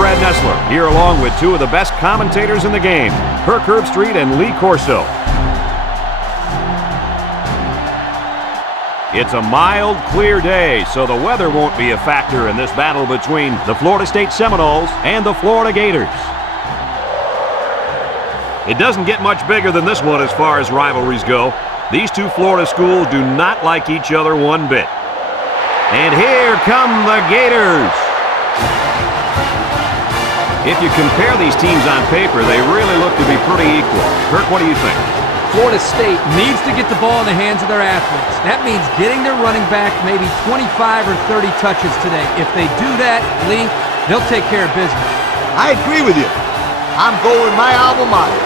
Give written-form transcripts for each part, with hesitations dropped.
Brad Nessler, here along with two of the best commentators in the game, Kirk Herbstreit and Lee Corso. It's a mild, clear day, so the weather won't be a factor in this battle between the Florida State Seminoles and the Florida Gators. It doesn't get much bigger than this one as far as rivalries go. These two Florida schools do not like each other one bit. And here come the Gators. If you compare these teams on paper, they really look to be pretty equal. Kirk, what do you think? Florida State needs to get the ball in the hands of their athletes. That means getting their running back maybe 25 or 30 touches today. If they do that, Lee, they'll take care of business. I agree with you. I'm going with my alma mater.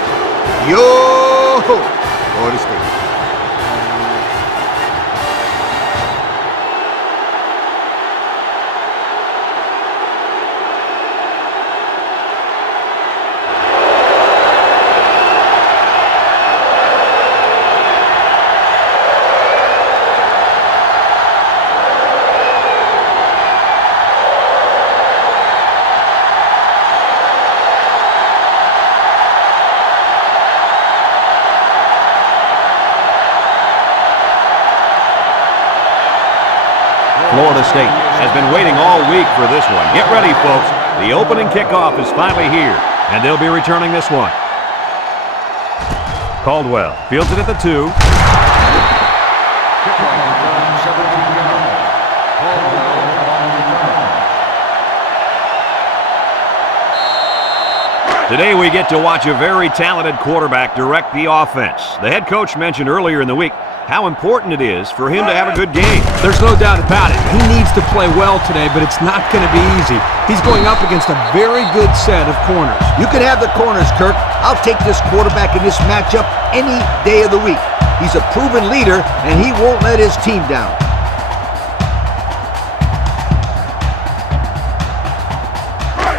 Yo, Florida State. Florida State has been waiting all week for this one. Get ready, folks. The opening kickoff is finally here, and they'll be returning this one. Caldwell fields it at the 2. Today we get to watch a very talented quarterback direct the offense. The head coach mentioned earlier in the week how important it is for him to have a good game. There's no doubt about it. He needs to play well today, but it's not going to be easy. He's going up against a very good set of corners. You can have the corners, Kirk. I'll take this quarterback in this matchup any day of the week. He's a proven leader, and he won't let his team down.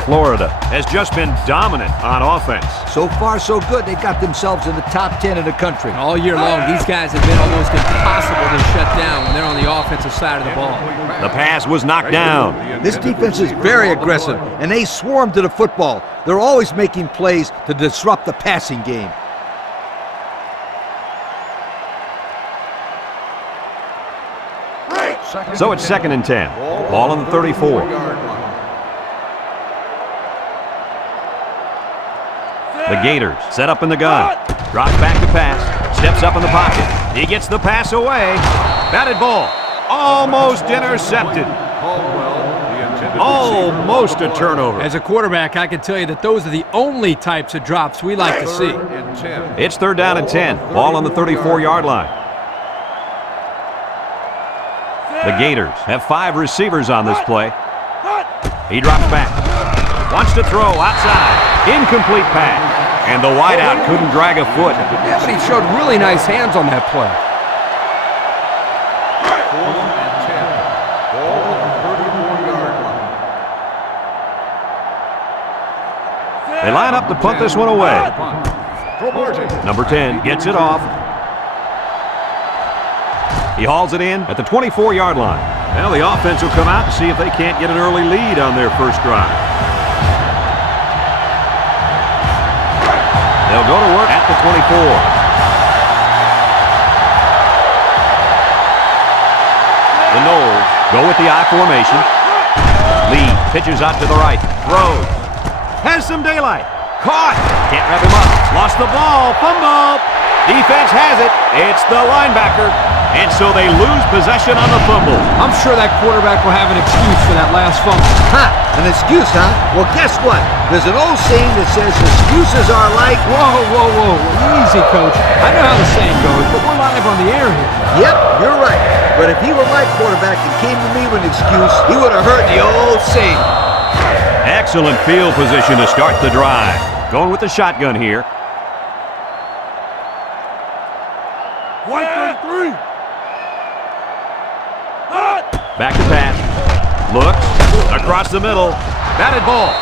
Florida has just been dominant on offense. So far, so good. They've got themselves in the top 10 in the country. All year long, these guys have been almost impossible to shut down when they're on the offensive side of the ball. The pass was knocked down. This defense is very aggressive, and they swarm to the football. They're always making plays to disrupt the passing game. So it's 2nd and 10. Ball on the 34. The Gators set up in the gun. Drops back to pass. Steps up in the pocket. He gets the pass away. Batted ball. Almost intercepted. Almost a turnover. As a quarterback, I can tell you that those are the only types of drops we like to see. It's 3rd down and 10. Ball on the 34-yard line. The Gators have 5 receivers on this play. He drops back. Wants to throw outside. Incomplete pass. And the wideout couldn't drag a foot. Yeah, but he showed really nice hands on that play. They line up to punt this one away. Number 10 gets it off. He hauls it in at the 24-yard line. Well, the offense will come out and see if they can't get an early lead on their first drive. They'll go to work at the 24. The Noles go with the I formation. Lee pitches out to the right. Throws. Has some daylight. Caught. Can't wrap him up. Lost the ball. Fumble. Defense has it. It's the linebacker. And so they lose possession on the fumble. I'm sure that quarterback will have an excuse for that last fumble. Ha! An excuse, huh? Well, guess what? There's an old saying that says excuses are like... Whoa. Easy, Coach. I know how the saying goes, but we're live on the air here. Yep, you're right. But if he were my quarterback and came to me with an excuse, he would have heard the old saying. Excellent field position to start the drive. Going with the shotgun here. 1-3. Back to pass. Looks. Across the middle. Batted ball.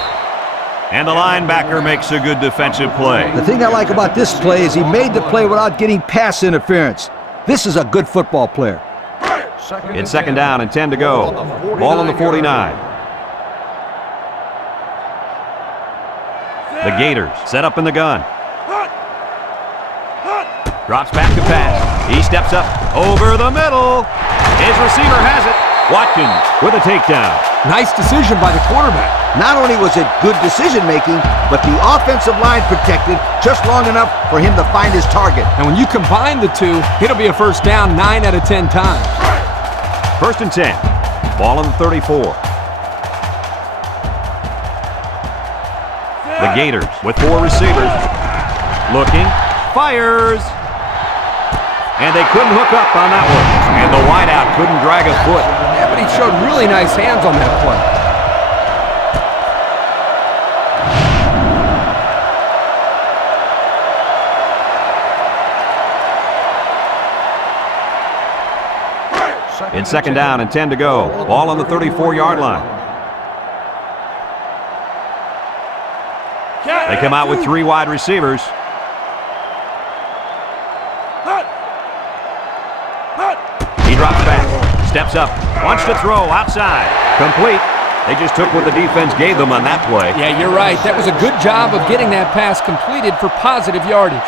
And the linebacker makes a good defensive play. The thing I like about this play is he made the play without getting pass interference. This is a good football player. It's 2nd down and 10 to go. Ball on the 49. The Gators set up in the gun. Drops back to pass. He steps up over the middle. His receiver has it. Watkins with a takedown. Nice decision by the quarterback. Not only was it good decision-making, but the offensive line protected just long enough for him to find his target. And when you combine the two, it'll be a first down 9 out of 10 times. First and 10. Ball on the 34. The Gators with 4 receivers. Looking. Fires. And they couldn't hook up on that one. And the wideout couldn't drag a foot. Yeah, but he showed really nice hands on that play. It's second down and 10 to go. Ball on the 34-yard line. They come out with 3 wide receivers. He drops back, steps up, wants to throw outside. Complete. They just took what the defense gave them on that play. Yeah, you're right. That was a good job of getting that pass completed for positive yardage.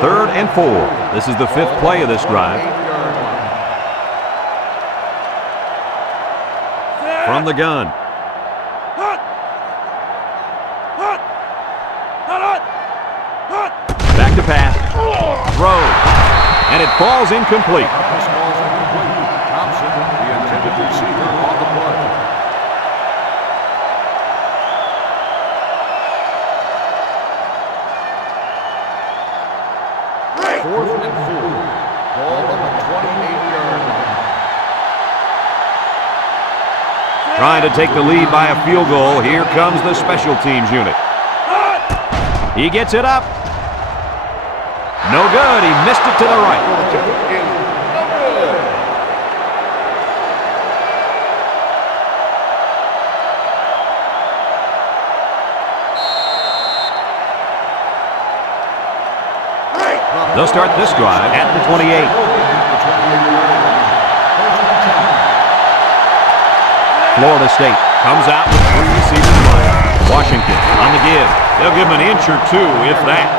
Third and 4. This is the 5th play of this drive. From the gun. Back to pass. Throws. And it falls incomplete. Thompson, the intended receiver on the play. Fourth and 4. Ball on the 28-yard line. Trying to take the lead by a field goal. Here comes the special teams unit. He gets it up. No good. He missed it to the right. They'll start this drive at the 28. Florida State comes out with 3 receivers wide. Washington on the give. They'll give him an inch or 2, if that.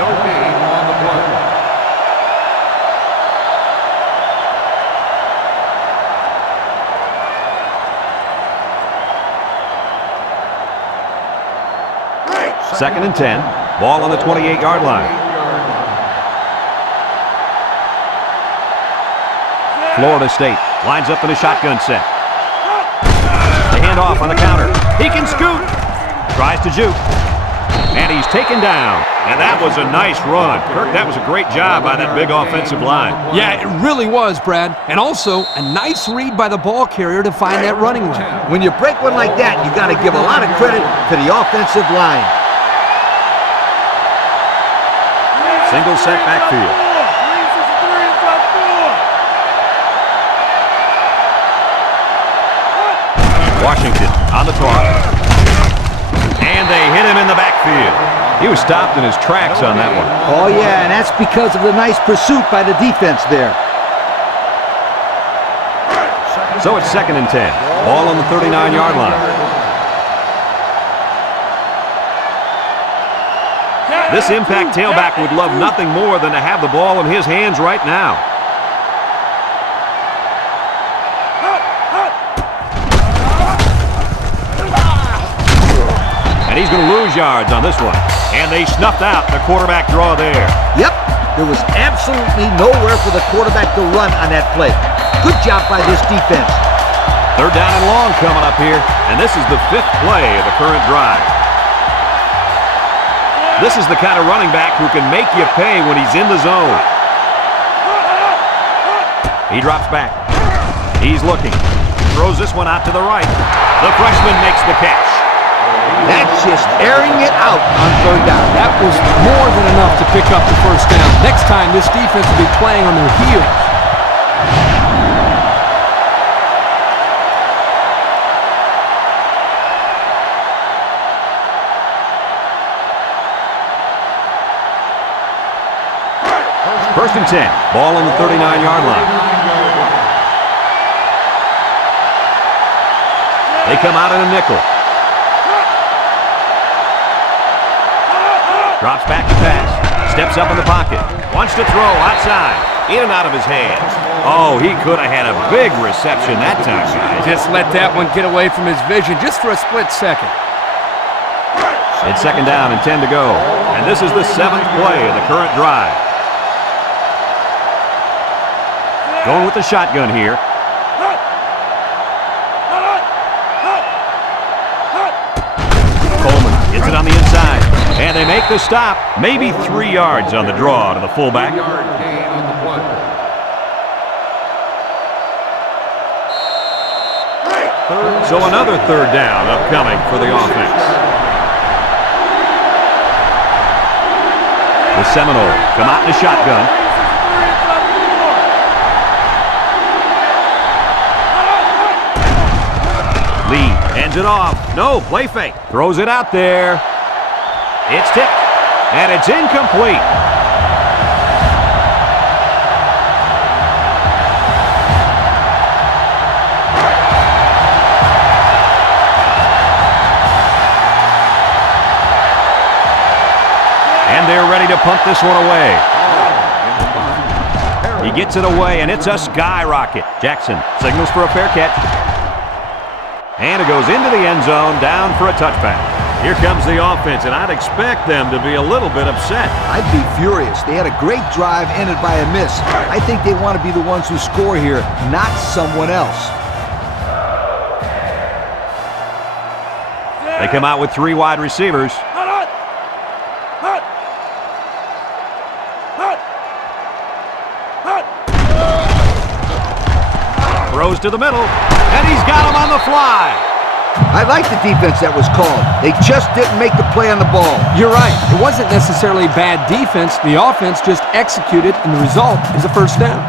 No gain on the play. Second and 10. Ball on the 28-yard line. Florida State lines up in a shotgun set. The handoff on the counter. He can scoot. Tries to juke. And he's taken down. And that was a nice run. Kirk, that was a great job by that big offensive line. Yeah, it really was, Brad. And also, a nice read by the ball carrier to find that running lane. When you break one like that, you got to give a lot of credit to the offensive line. Single set backfield. Washington on the toss. And they hit him in the backfield. He was stopped in his tracks on that one. Oh, yeah, and that's because of the nice pursuit by the defense there. So it's second and 10. Ball on the 39-yard line. This impact tailback would love nothing more than to have the ball in his hands right now. And he's going to lose yards on this one. And they snuffed out the quarterback draw there. Yep, there was absolutely nowhere for the quarterback to run on that play. Good job by this defense. Third down and long coming up here. And this is the 5th play of the current drive. This is the kind of running back who can make you pay when he's in the zone. He drops back. He's looking. Throws this one out to the right. The freshman makes the catch. That's just airing it out on third down. That was more than enough to pick up the first down. Next time, this defense will be playing on their heels. First and 10. Ball on the 39-yard line. They come out in a nickel. Drops back to pass. Steps up in the pocket. Wants to throw outside. In and out of his hands. Oh, he could have had a big reception that time, guys. Just let that one get away from his vision just for a split second. It's second down and 10 to go. And this is the 7th play of the current drive. Going with the shotgun here. Coleman gets it on the inside. And they make the stop. Maybe 3 yards on the draw to the fullback. So another third down upcoming for the offense. The Seminoles come out in a shotgun. Lee hands it off. No, play fake. Throws it out there. It's tipped, and it's incomplete. And they're ready to punt this one away. He gets it away, and it's a skyrocket. Jackson signals for a fair catch. And it goes into the end zone, down for a touchback. Here comes the offense, and I'd expect them to be a little bit upset. I'd be furious. They had a great drive, ended by a miss. I think they want to be the ones who score here, not someone else. They come out with 3 wide receivers. Throws to the middle, and he's got him on the fly. I like the defense that was called. They just didn't make the play on the ball. You're right. It wasn't necessarily bad defense. The offense just executed, and the result is a first down.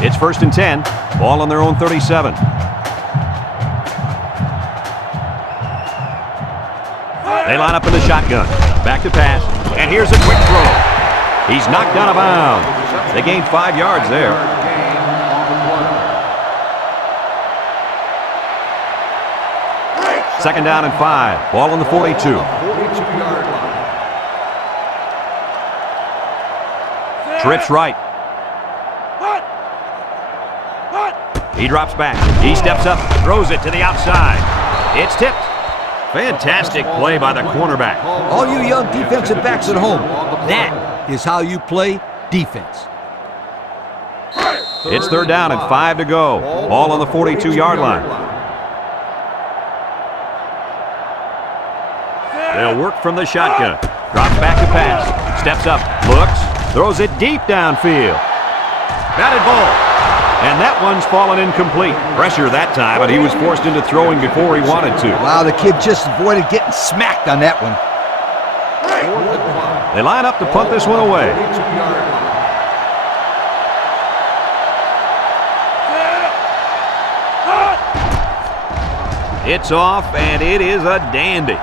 It's 1st and 10. Ball on their own 37. They line up in the shotgun. Back to pass. And here's a quick throw. He's knocked out of bounds. They gained 5 yards there. Second down and 5. Ball on the 42. Trips right. He drops back. He steps up, throws it to the outside. It's tipped. Fantastic play by the cornerback. All you young defensive backs at home, that is how you play defense. It's third down and 5 to go. Ball on the 42-yard line. They'll work from the shotgun. Drops back to pass. Steps up, looks, throws it deep downfield. Batted ball. And that one's fallen incomplete. Pressure that time, and he was forced into throwing before he wanted to. Wow, the kid just avoided getting smacked on that one. They line up to punt this one away. It's off, and it is a dandy.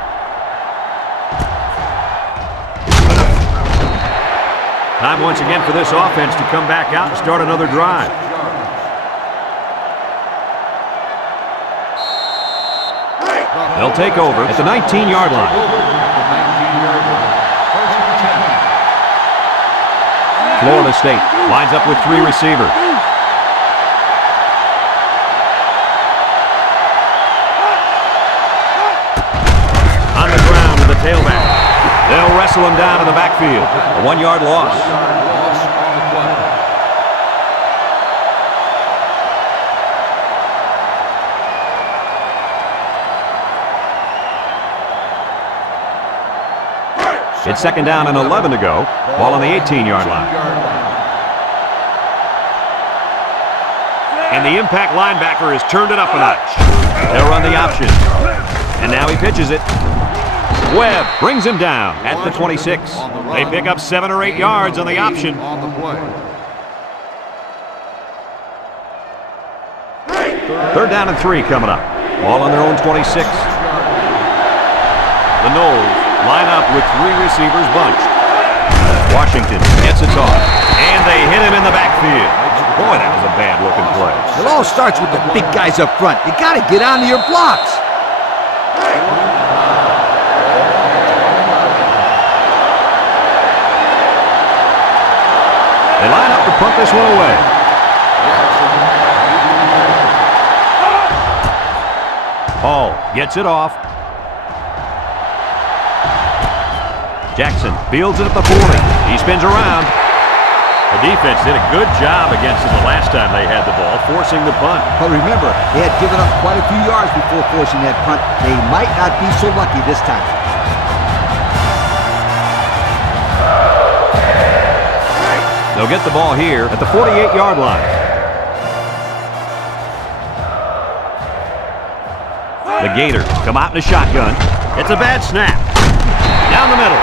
Time once again for this offense to come back out and start another drive. They'll take over at the 19-yard line. Florida State lines up with 3 receivers. On the ground with the tailback. They'll wrestle him down in the backfield. A 1-yard loss. It's second down and 11 to go. Ball on the 18-yard line. And the impact linebacker has turned it up a notch. They'll run the option. And now he pitches it. Webb brings him down at the 26. They pick up 7 or 8 yards on the option. Third down and 3 coming up. Ball on their own 26. The Noles line up with 3 receivers bunched. Washington gets a toss, and they hit him in the backfield. Boy, that was a bad-looking play. It all starts with the big guys up front. You got to get onto your blocks. punt this one away. Hall gets it off. Jackson fields it at the 40. He spins around. The defense did a good job against them the last time they had the ball, forcing the punt. But remember, they had given up quite a few yards before forcing that punt. They might not be so lucky this time. They'll get the ball here at the 48-yard line. The Gators come out in a shotgun. It's a bad snap. Down the middle.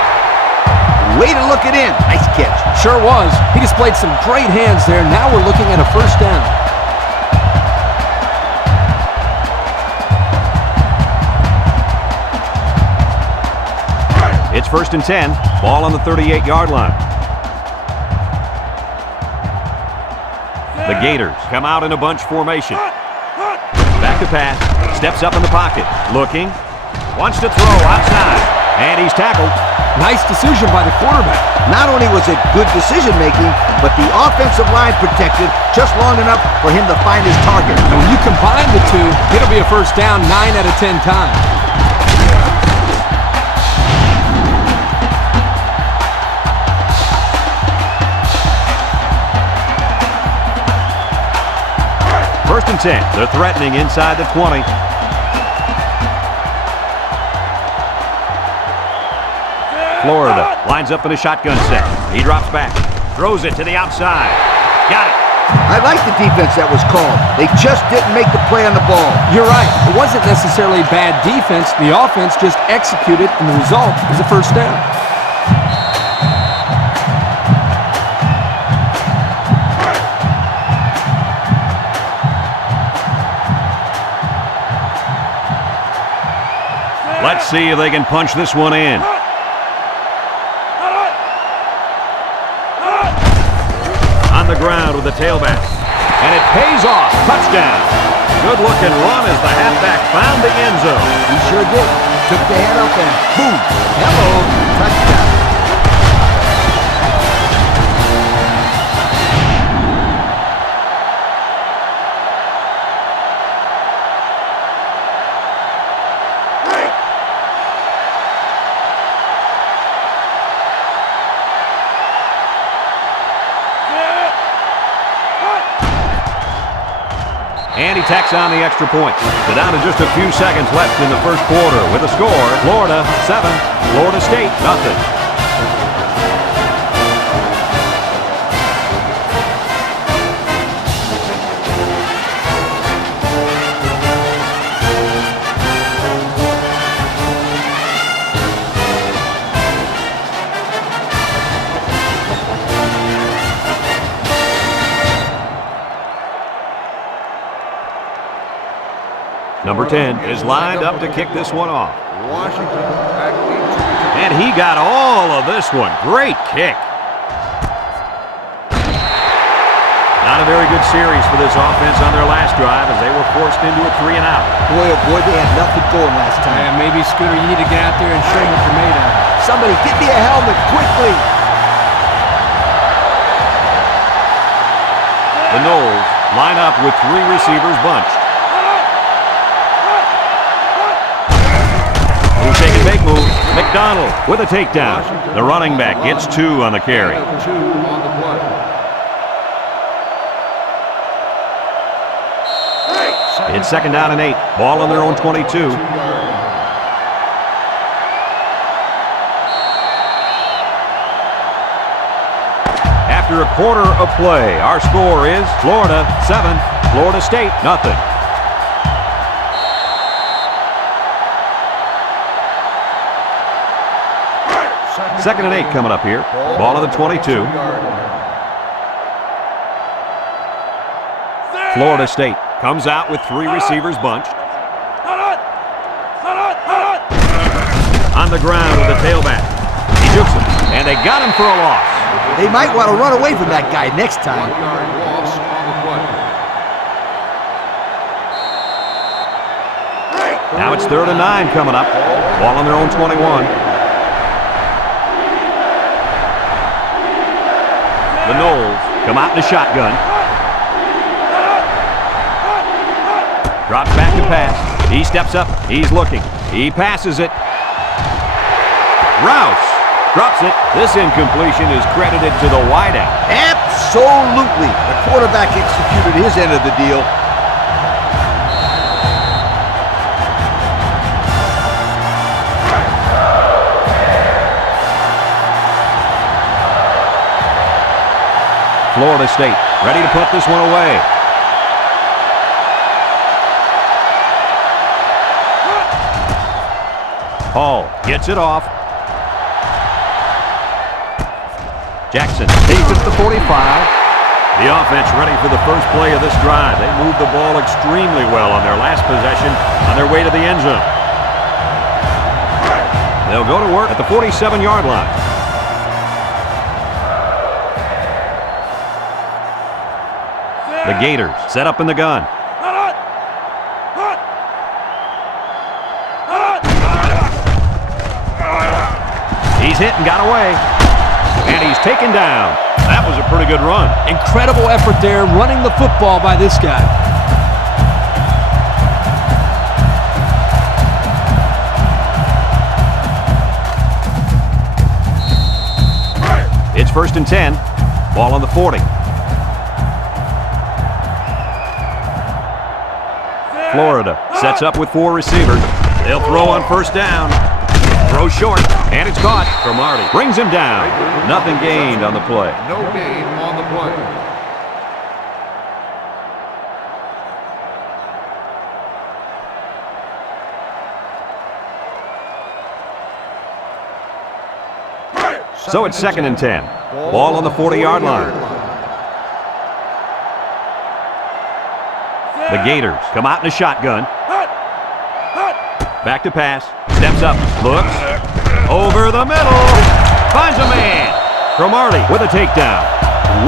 Way to look it in. Nice catch. Sure was. He displayed some great hands there. Now we're looking at a first down. It's 1st and 10. Ball on the 38-yard line. The Gators come out in a bunch formation. Back to pass. Steps up in the pocket. Looking. Wants to throw outside. And he's tackled. Nice decision by the quarterback. Not only was it good decision-making, but the offensive line protected just long enough for him to find his target. And when you combine the two, it'll be a first down 9 out of 10 times. First and 10. They're threatening inside the 20. Florida lines up in a shotgun set. He drops back. Throws it to the outside. Got it. I like the defense that was called. They just didn't make the play on the ball. You're right. It wasn't necessarily bad defense. The offense just executed, and the result is a first down. Let's see if they can punch this one in. On the ground with the tailback. And it pays off. Touchdown. Good-looking run as the halfback found the end zone. He sure did. Took the head up and boom. Hello. Touchdown. And he tacks on the extra point. So down to just a few seconds left in the first quarter with a score, Florida 7, Florida State nothing. Number 10 is lined up to kick this one off. And he got all of this one. Great kick. Not a very good series for this offense on their last drive as they were forced into a 3-and-out. Boy, oh boy, they had nothing going last time. Yeah, maybe, Scooter, you need to get out there and show them what you're made of. Somebody get me a helmet quickly. The Noles line up with 3 receivers bunched. Who's taking big move? McDonald with a takedown. The running back gets 2 on the carry. It's 2nd down and 8. Ball on their own 22. After a quarter of play, our score is Florida 7, Florida State nothing. Second and 8 coming up here. Ball on the 22. Florida State comes out with 3 receivers bunched. On the ground with the tailback. He jukes him, and they got him for a loss. They might want to run away from that guy next time. Now it's 3rd and 9 coming up. Ball on their own 21. The Noles come out in the shotgun. Drops back to pass. He steps up. He's looking. He passes it. Rouse drops it. This incompletion is credited to the wideout. Absolutely. The quarterback executed his end of the deal. Florida State ready to put this one away. Hall gets it off. Jackson takes it to the 45. The offense ready for the first play of this drive. They moved the ball extremely well on their last possession on their way to the end zone. They'll go to work at the 47-yard line. The Gators set up in the gun. He's hit and got away. And he's taken down. That was a pretty good run. Incredible effort there running the football by this guy. It's 1st and 10. Ball on the 40. Florida sets up with 4 receivers. They'll throw on first down. Throw short, and it's caught. Cromartie brings him down. Nothing gained on the play. No gain on the play. So it's 2nd and 10. Ball on the 40-yard line. The Gators come out in a shotgun. Back to pass. Steps up. Looks. Over the middle. Finds a man. Cromartie with a takedown.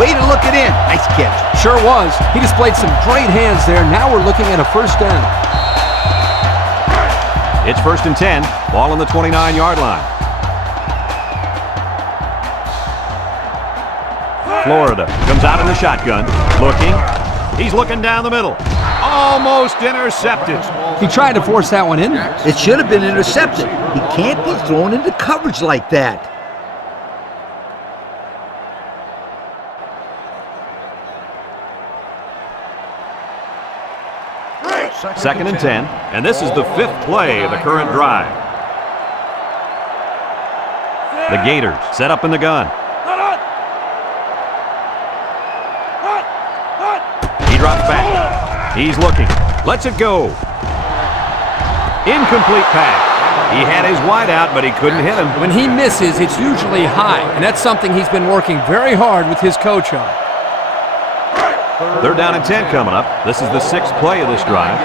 Way to look it in. Nice catch. Sure was. He displayed some great hands there. Now we're looking at a first down. It's 1st and 10. Ball on the 29-yard line. Florida comes out in the shotgun. Looking. He's looking down the middle. Almost intercepted. He tried to force that one in. It should have been intercepted. He can't be thrown into coverage like that. Second and 10, and this is the 5th play of the current drive. The Gators set up in the gun. He drops back. He's looking. Lets it go. Incomplete pass. He had his wide out, but he couldn't hit him. When he misses, it's usually high, and that's something he's been working very hard with his coach on. 3rd down and 10 coming up. This is the 6th play of this drive.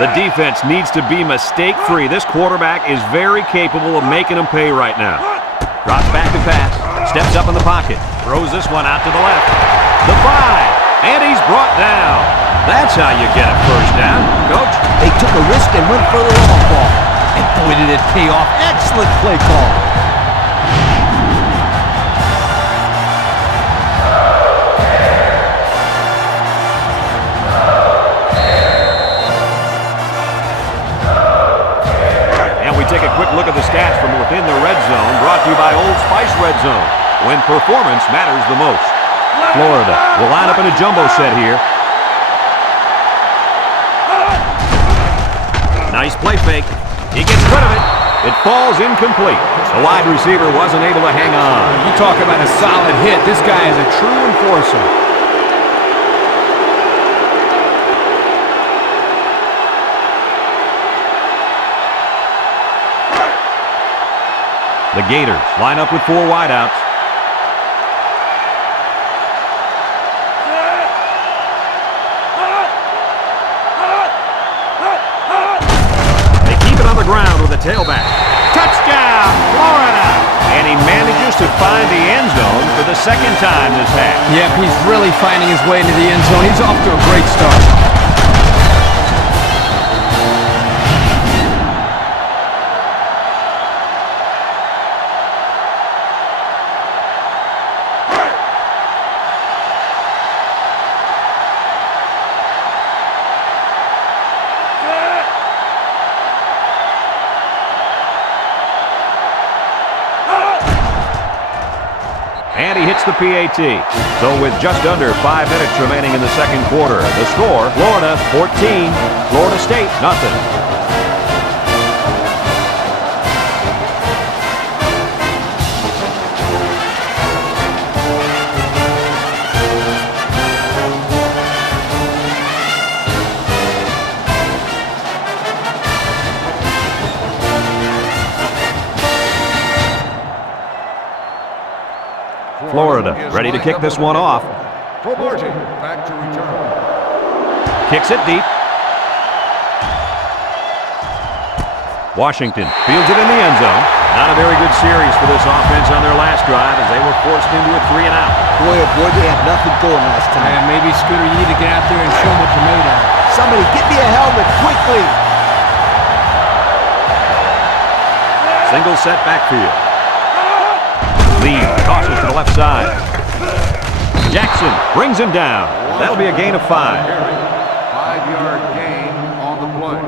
The defense needs to be mistake-free. This quarterback is very capable of making them pay right now. Drops back to pass. Steps up in the pocket. Throws this one out to the left. The 5. And he's brought down. That's how you get a first down, Coach. They took a risk and went for the long ball. And boy, did it pay off. Excellent play call. Take a quick look at the stats from within the red zone, brought to you by Old Spice Red Zone, when performance matters the most. Florida will line up in a jumbo set here. Nice play fake. He gets rid of it. It falls incomplete. The wide receiver wasn't able to hang on. You talk about a solid hit. This guy is a true enforcer. The Gators line up with 4 wideouts. They keep it on the ground with a tailback. Touchdown, Florida! And he manages to find the end zone for the 2nd time this half. Yep, he's really finding his way into the end zone. He's off to a great start. And he hits the PAT. So with just under 5 minutes remaining in the second quarter, the score, Florida 14, Florida State nothing. Florida ready to kick this one off. Back to return. Kicks it deep. Washington fields it in the end zone. Not a very good series for this offense on their last drive as they were forced into a 3-and-out. Boy, oh boy, they had nothing going last time. And maybe, Scooter, you need to get out there and show them what you're made of. Somebody get me a helmet quickly. Single set backfield. Lee tosses to the left side. Jackson brings him down. That'll be a gain of 5. 5-yard gain on the play.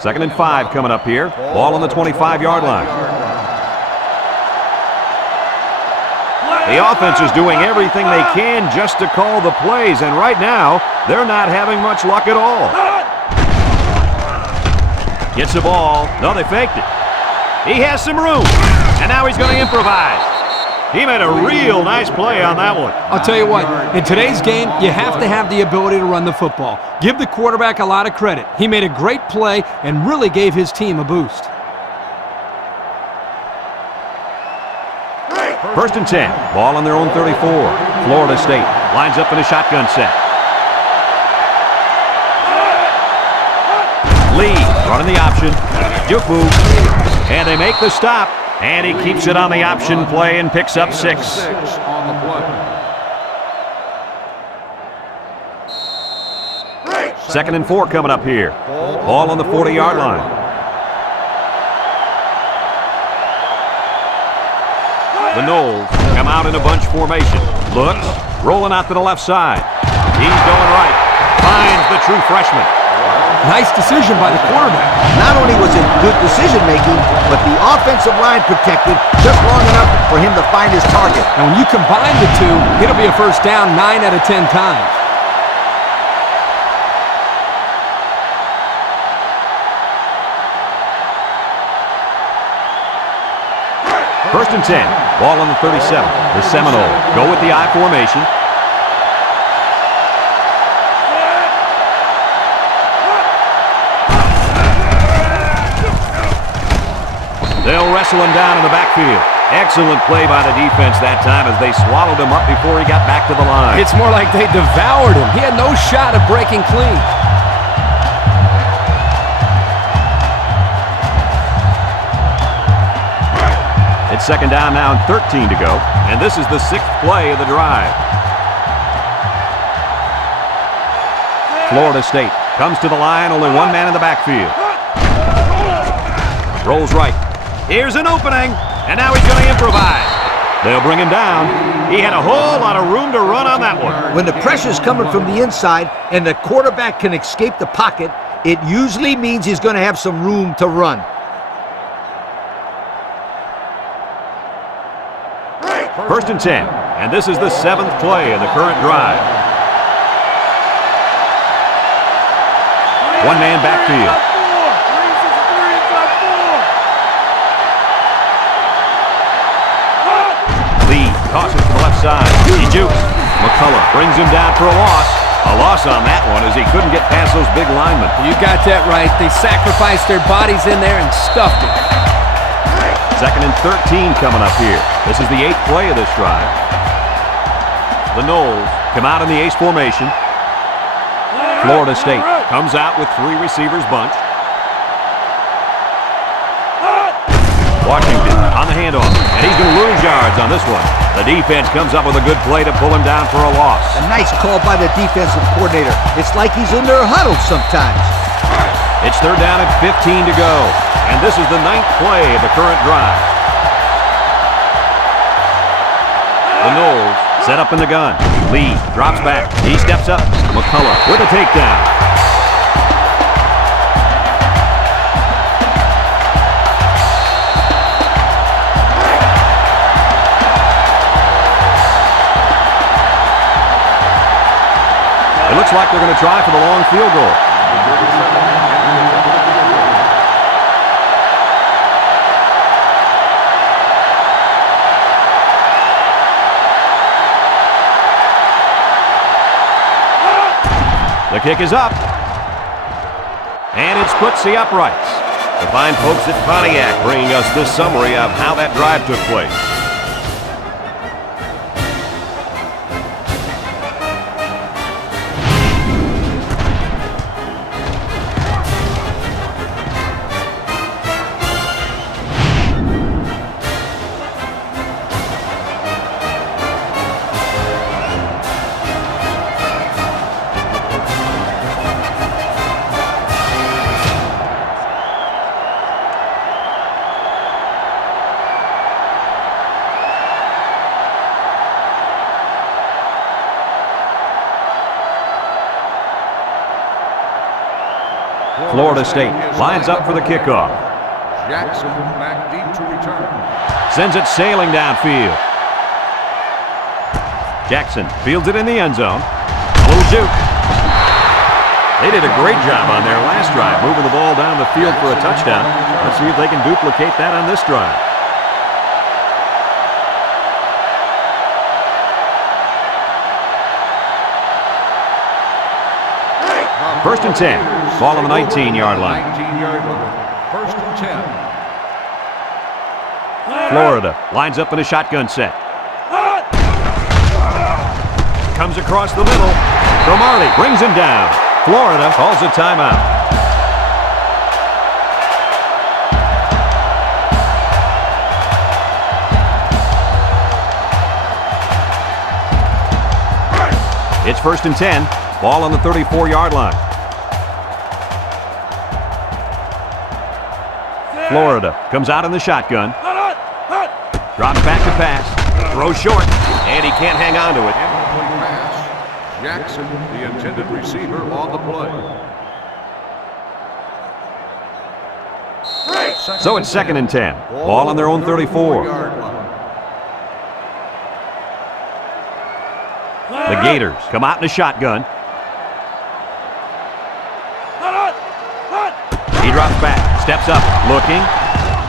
Second and 5 coming up here. Ball on the 25-yard line. The offense is doing everything they can just to call the plays, and right now, they're not having much luck at all. Gets the ball. No, they faked it. He has some room, and now he's going to improvise. He made a real nice play on that one. I'll tell you what, in today's game, you have to have the ability to run the football. Give the quarterback a lot of credit. He made a great play and really gave his team a boost. First and 10. Ball on their own 34. Florida State lines up in a shotgun set. Lee running the option. Juke move. And they make the stop. And he keeps it on the option play and picks up 6. On the play. Second and 4 coming up here. Ball on the 40-yard line. The Noles come out in a bunch formation. Looks, rolling out to the left side. He's going right. Finds the true freshman. Nice decision by the quarterback. Not only was it good decision-making, but the offensive line protected just long enough for him to find his target. And when you combine the two, it'll be a first down 9 out of 10 times. First and 10. Ball on the 37. The Seminoles go with the I formation. They'll wrestle him down in the backfield. Excellent play by the defense that time as they swallowed him up before he got back to the line. It's more like they devoured him. He had no shot at breaking clean. It's second down now and 13 to go, and this is the 6th play of the drive. Florida State comes to the line, only one man in the backfield. Rolls right. Here's an opening, and now he's going to improvise. They'll bring him down. He had a whole lot of room to run on that one. When the pressure's coming from the inside and the quarterback can escape the pocket, it usually means he's going to have some room to run. First and 10, and this is the 7th play of the current drive. One man backfield. Lee tosses to the left side. He jukes. McCullough brings him down for a loss. A loss on that one as he couldn't get past those big linemen. You got that right. They sacrificed their bodies in there and stuffed it. Second and 13 coming up here. This is the 8th play of this drive. The Noles come out in the ace formation. Florida State comes out with 3 receivers bunched. Washington on the handoff, and he's going to lose yards on this one. The defense comes up with a good play to pull him down for a loss. A nice call by the defensive coordinator. It's like he's in their huddle sometimes. It's third down and 15 to go. And this is the 9th play of the current drive. The Noles Set up in the gun. Lee drops back. He steps up. McCullough with a takedown. It looks like they're going to try for the long field goal. The kick is up. And it splits the uprights. The fine folks at Pontiac bringing us this summary of how that drive took place. Florida State lines up for the kickoff. Jackson back deep to return. Sends it sailing downfield. Jackson fields it in the end zone. A little juke. They did a great job on their last drive, moving the ball down the field for a touchdown. Let's see if they can duplicate that on this drive. First and 10. Ball on the 19-yard line. 19-yard line. First and 10. Florida lines up in a shotgun set. Comes across the middle. Cromartie brings him down. Florida calls a timeout. It's first and 10. Ball on the 34-yard line. Florida comes out in the shotgun. Drops back to pass. Throws short. And he can't hang on to it. Incomplete pass. Jackson, the intended receiver, on the play. So it's second and 10. Ball on their own 34. The Gators come out in a shotgun. He drops back, steps up, looking,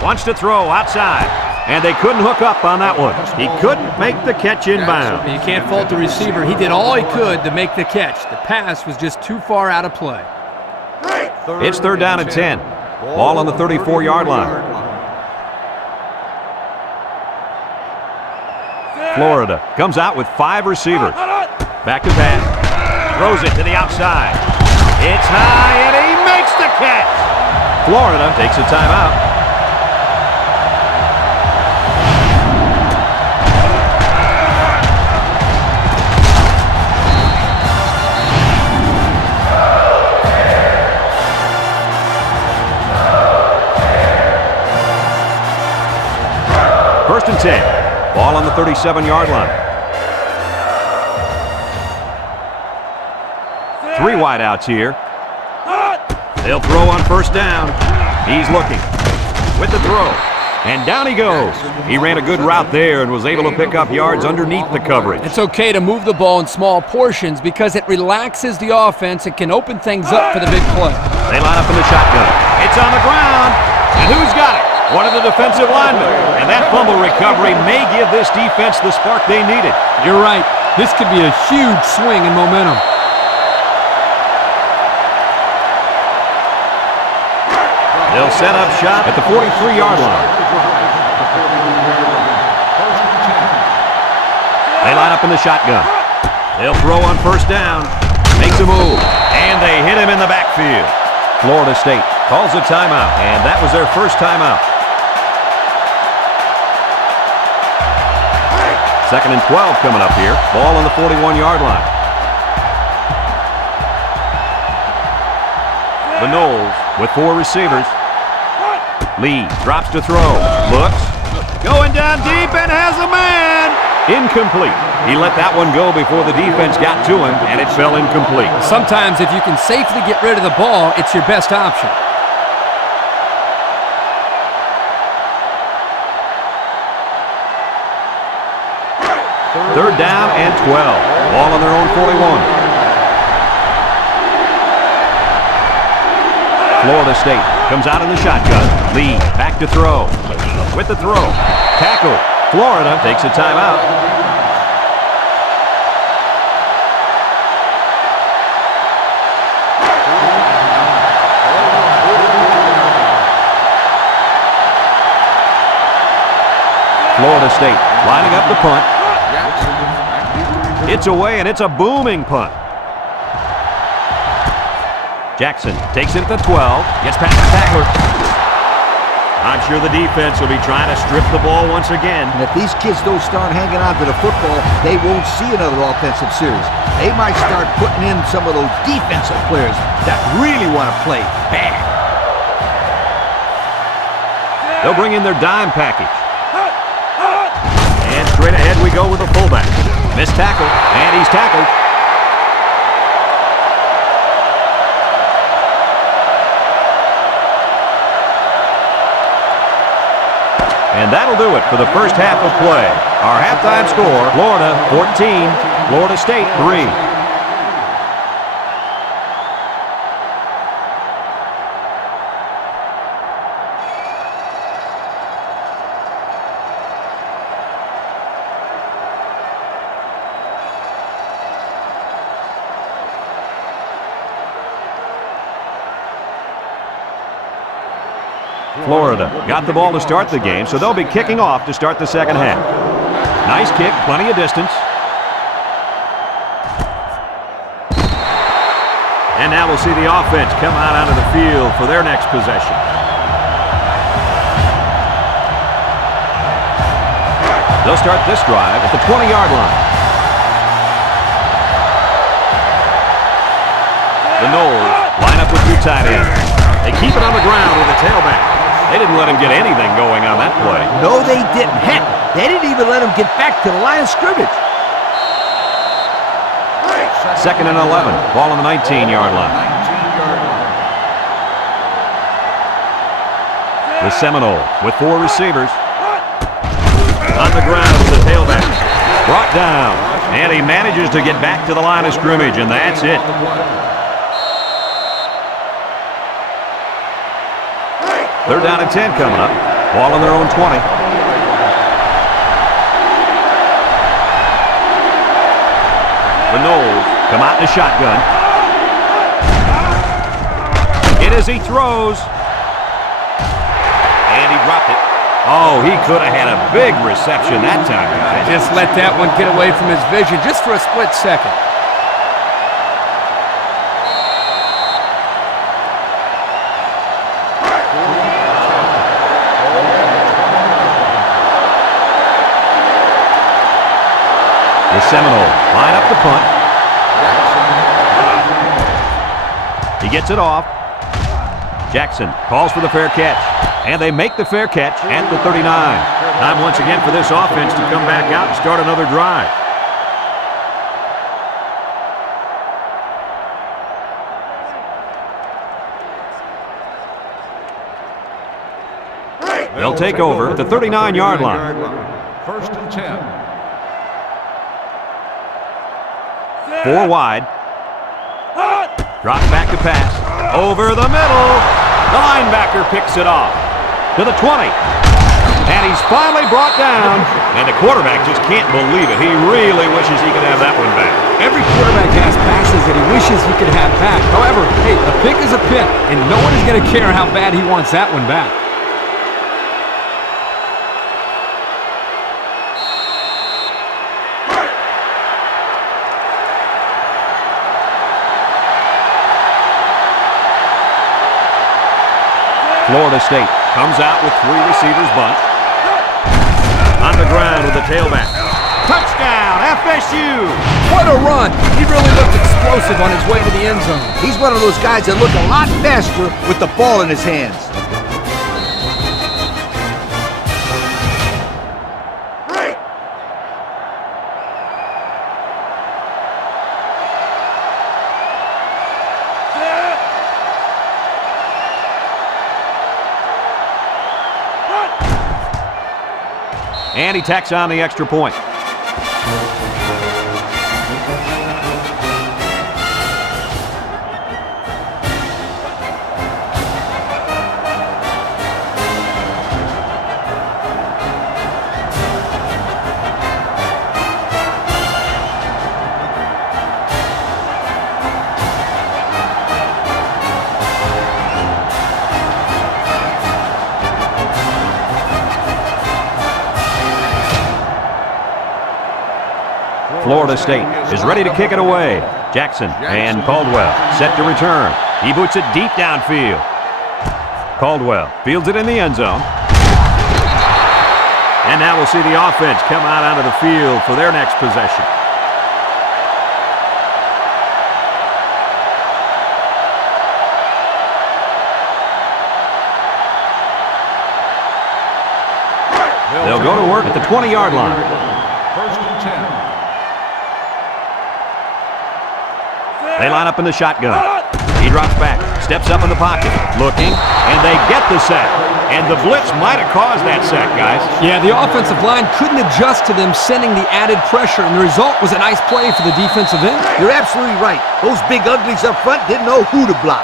wants to throw outside, and they couldn't hook up on that one. He couldn't make the catch inbound. You can't fault the receiver. He did all he could to make the catch. The pass was just too far out of play. It's third down and 10. Ball on the 34-yard line. Florida comes out with 5 receivers. Back to pass. Throws it to the outside. It's high, and he makes the catch. Florida takes a timeout. First and 10. Ball on the 37-yard line. 3 wideouts here. They'll throw on first down. He's looking with the throw. And down he goes. He ran a good route there and was able to pick up yards underneath the coverage. It's okay to move the ball in small portions because it relaxes the offense and can open things up for the big play. They line up in the shotgun. It's on the ground. And who's got it? One of the defensive linemen. And that fumble recovery may give this defense the spark they needed. You're right. This could be a huge swing in momentum. They'll set up shop at the 43-yard line. They line up in the shotgun. They'll throw on first down. Makes a move. And they hit him in the backfield. Florida State calls a timeout, and that was their first timeout. Second and 12 coming up here. Ball on the 41-yard line. The Noles with 4 receivers. Lee drops to throw. Looks. Going down deep and has a man. Incomplete. He let that one go before the defense got to him, and it fell incomplete. Sometimes if you can safely get rid of the ball, it's your best option. Third down and 12. Ball on their own 41. Florida State comes out in the shotgun. Lee back to throw. With the throw. Tackle. Florida takes a timeout. Florida State lining up the punt. It's away, and it's a booming punt. Jackson takes it at the 12. Gets past the tackler. I'm sure the defense will be trying to strip the ball once again. And if these kids don't start hanging on to the football, they won't see another offensive series. They might start putting in some of those defensive players that really want to play bad. They'll bring in their dime package. And straight ahead we go with the fullback. Missed tackle, and he's tackled. And that'll do it for the first half of play. Our halftime score, Florida 14, Florida State 3. Florida got the ball to start the game, so they'll be kicking off to start the second half. Nice kick, plenty of distance. And now we'll see the offense come out onto the field for their next possession. They'll start this drive at the 20-yard line. The Noles line up with two tight ends. They keep it on the ground with a tailback. They didn't let him get anything going on that play. No, they didn't. Heck, they didn't even let him get back to the line of scrimmage. Second and 11. Ball on the 19-yard line. The Seminoles with four receivers. On the ground with the tailback. Brought down. And he manages to get back to the line of scrimmage, and that's it. Third down and 10 coming up. Ball on their own 20. The Noles come out in a shotgun. It is he throws. And he dropped it. Oh, he could have had a big reception that time, guys. Just let that one get away from his vision just for a split second. The Seminoles line up the punt. He gets it off. Jackson calls for the fair catch. And they make the fair catch at the 39. Time once again for this offense to come back out and start another drive. They'll take over at the 39-yard line. First and 10. 4 wide. Drops back to pass. Over the middle. The linebacker picks it off. To the 20. And he's finally brought down. And the quarterback just can't believe it. He really wishes he could have that one back. Every quarterback has passes that he wishes he could have back. However, hey, a pick is a pick, and no one is going to care how bad he wants that one back. Florida State comes out with 3 receivers bunch. On the ground with the tailback. Touchdown, FSU! What a run! He really looked explosive on his way to the end zone. He's one of those guys that look a lot faster with the ball in his hands. And he tacks on the extra point. Florida State is ready to kick it away. Jackson and Caldwell set to return. He boots it deep downfield. Caldwell fields it in the end zone. And now we'll see the offense come out onto the field for their next possession. They'll go to work at the 20-yard line. First and 10. They line up in the shotgun. He drops back, steps up in the pocket, looking, and they get the sack. And the blitz might have caused that sack, guys. Yeah, the offensive line couldn't adjust to them sending the added pressure, and the result was a nice play for the defensive end. You're absolutely right. Those big uglies up front didn't know who to block.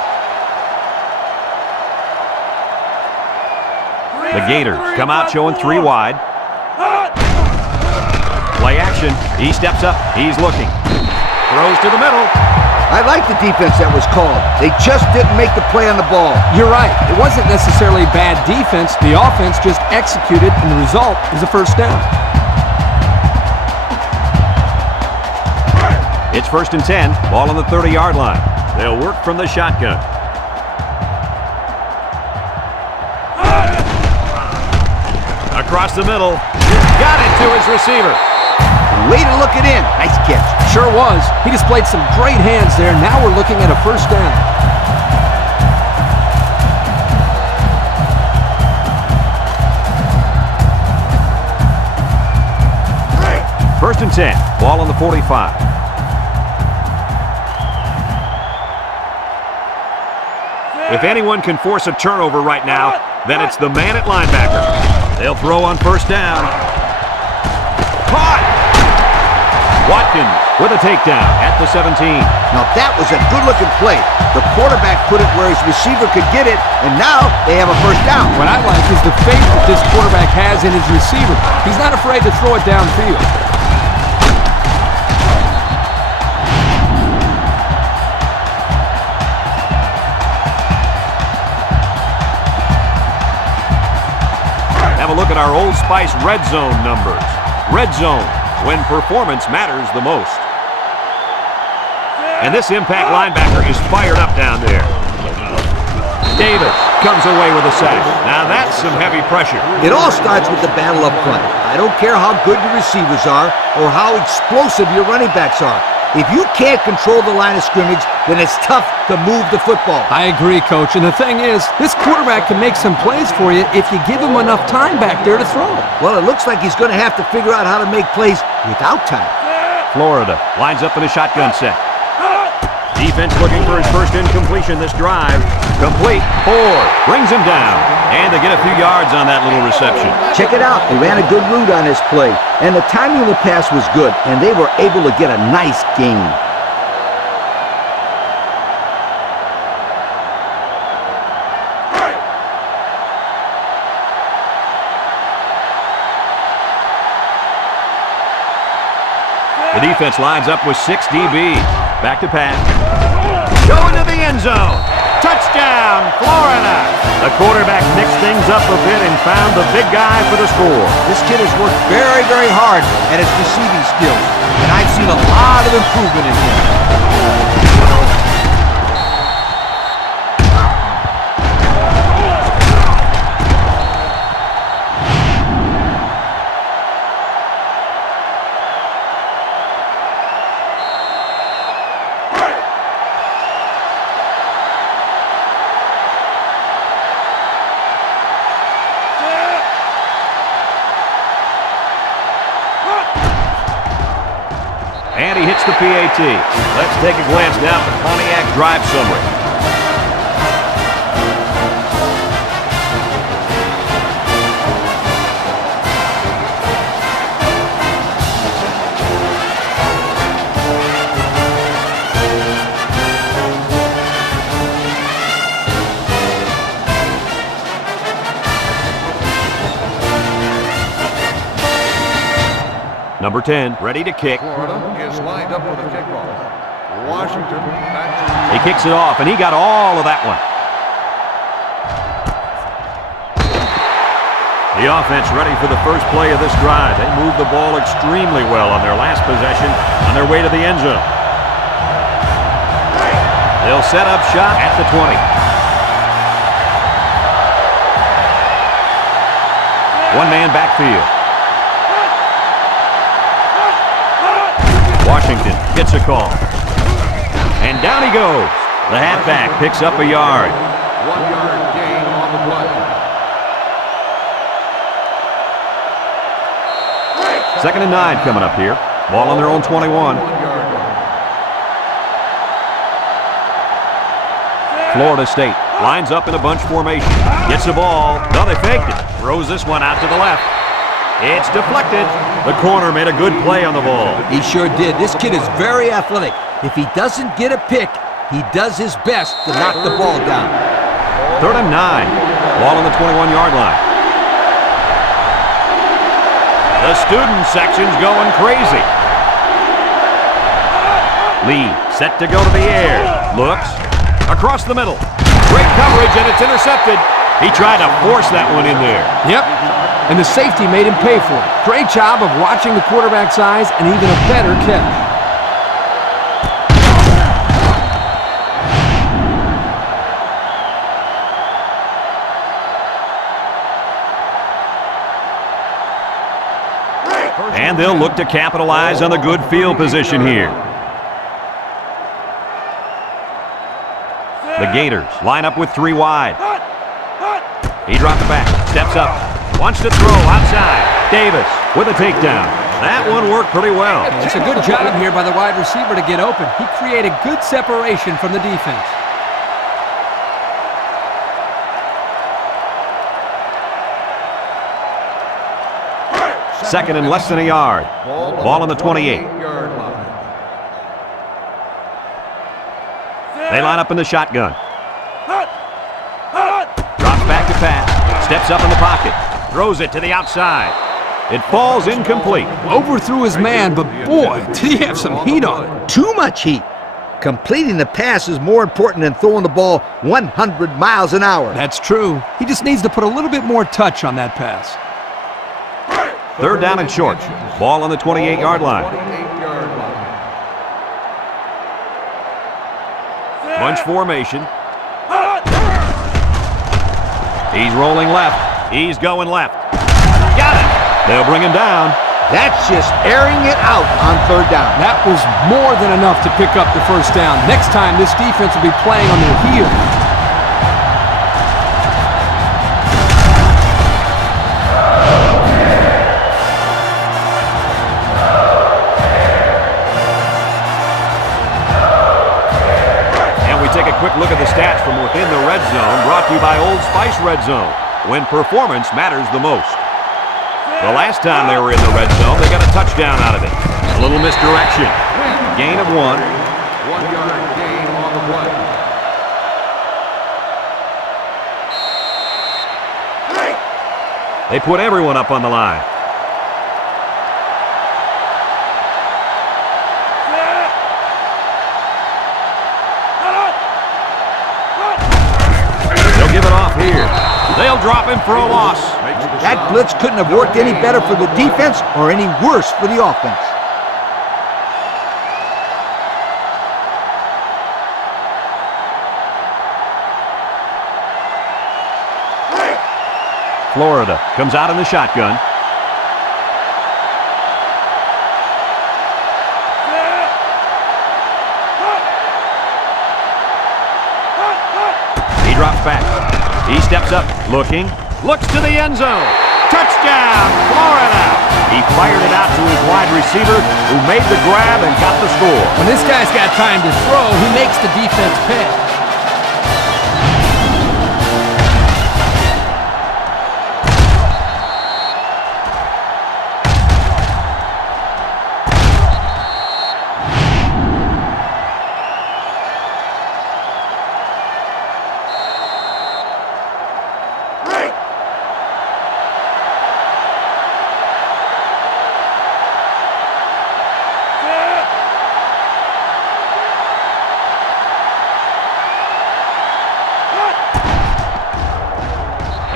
The Gators come out showing 3 wide. Play action. He steps up. He's looking. Throws to the middle. I like the defense that was called. They just didn't make the play on the ball. You're right. It wasn't necessarily bad defense. The offense just executed, and the result is a first down. It's first and 10. Ball on the 30-yard line. They'll work from the shotgun. Across the middle. Got it to his receiver. Way to look it in. Nice catch. Sure was. He displayed some great hands there. Now we're looking at a first down. First and 10. Ball on the 45. If anyone can force a turnover right now, then it's the man at linebacker. They'll throw on first down. Caught! Watkins with a takedown at the 17. Now that was a good-looking play. The quarterback put it where his receiver could get it, and now they have a first down. What I like is the faith that this quarterback has in his receiver. He's not afraid to throw it downfield. Have a look at our Old Spice Red Zone numbers. Red Zone, when performance matters the most. And this impact linebacker is fired up down there. Davis comes away with a sack. Now that's some heavy pressure. It all starts with the battle up front. I don't care how good your receivers are or how explosive your running backs are. If you can't control the line of scrimmage, then it's tough to move the football. I agree, Coach. And the thing is, this quarterback can make some plays for you if you give him enough time back there to throw. Well, it looks like he's going to have to figure out how to make plays without time. Florida lines up in a shotgun set. Defense looking for his first incompletion this drive. Complete. Ford brings him down. And they get a few yards on that little reception. Check it out. They ran a good route on this play. And the timing of the pass was good. And they were able to get a nice gain. The defense lines up with 6 DBs. Back to pass. Going to the end zone. Touchdown, Florida. The quarterback mixed things up a bit and found the big guy for the score. This kid has worked very, very hard at his receiving skills. And I've seen a lot of improvement in him. And he hits the PAT. Let's take a glance now at the Pontiac drive summary. Number 10, ready to kick. Florida is lined up with a kickoff. Washington back to... He kicks it off, and he got all of that one. The offense ready for the first play of this drive. They moved the ball extremely well on their last possession on their way to the end zone. They'll set up shop at the 20. One man backfield. Washington gets a call. And down he goes. The halfback picks up a yard. 1 yard gain on the play. Second and 9 coming up here. Ball on their own 21. 1 yard line. Florida State lines up in a bunch formation. Gets the ball. No, they faked it. Throws this one out to the left. It's deflected. The corner made a good play on the ball. He sure did. This kid is very athletic. If he doesn't get a pick, he does his best to knock the ball down. Third and 9. Ball on the 21-yard line. The student section's going crazy. Lee set to go to the air. Looks. Across the middle. Great coverage, and it's intercepted. He tried to force that one in there. Yep, and the safety made him pay for it. Great job of watching the quarterback's eyes and even a better catch. And they'll look to capitalize on the good field position here. The Gators line up with 3 wide. He dropped it back, steps up, wants to throw outside. Davis with a takedown. That one worked pretty well. It's a good job here by the wide receiver to get open. He created good separation from the defense. Second and less than a yard. Ball on the 28. Yard line. They line up in the shotgun. Drops back to pass. Steps up in the pocket. Throws it to the outside. It falls incomplete. Overthrew his man, but boy, did he have some heat on it. Too much heat. Completing the pass is more important than throwing the ball 100 miles an hour. That's true. He just needs to put a little bit more touch on that pass. Third down and short. Ball on the 28-yard line. 28-yard line. Bunch formation. He's rolling left. He's going left. Got it. They'll bring him down. That's just airing it out on third down. That was more than enough to pick up the first down. Next time, this defense will be playing on their heels. Take a quick look at the stats from within the red zone, brought to you by Old Spice Red Zone, when performance matters the most. The last time they were in the red zone, they got a touchdown out of it. A little misdirection. Gain of 1. 1 yard gain on the play. They put everyone up on the line. Give it off here. They'll drop him for a loss. That blitz couldn't have worked any better for the defense or any worse for the offense. Florida comes out in the shotgun. He drops back. He steps up, looking, looks to the end zone. Touchdown, Florida! He fired it out to his wide receiver, who made the grab and got the score. When this guy's got time to throw, he makes the defense pay.